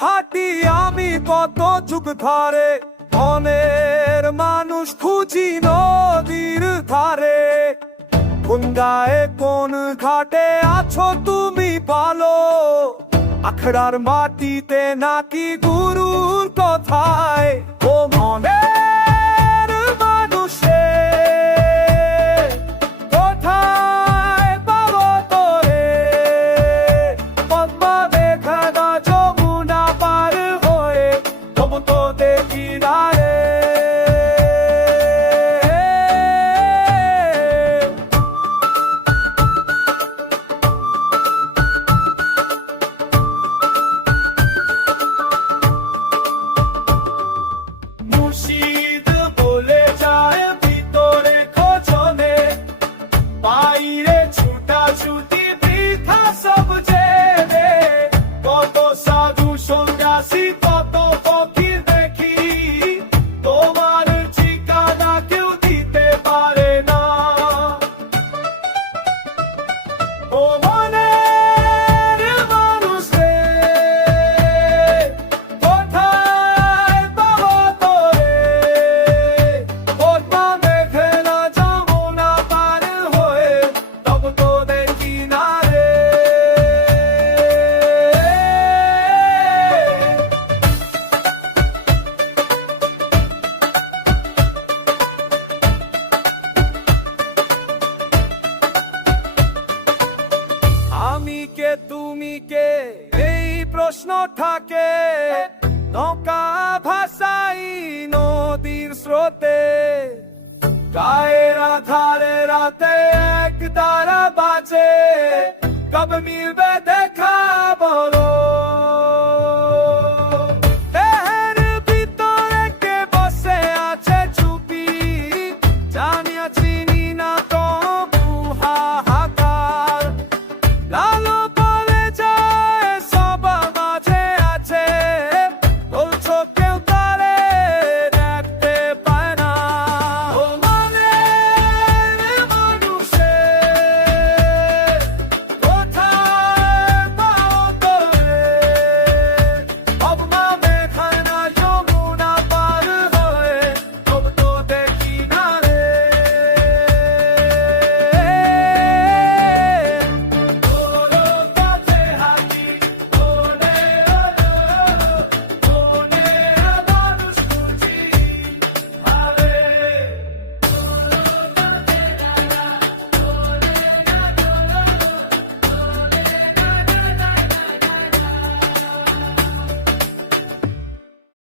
হাঁটি আমি কত যুগ ধরে। অনের মানুষ খুঁজি নদীর ধারে। কোন গায়ে কোন ঘাটে আছো তুমি পালো? আখড়ার মাটিতে নাকি গুরুর কথায় ও মনের despacito. আমি কে, তুমি কে? এই প্রশ্ন থাকে। নৌকা ভাসাই নদীর স্রোতে। গায়ের আধারে রাতে এক তারা বাজে। কব মিলবে দেখা বলো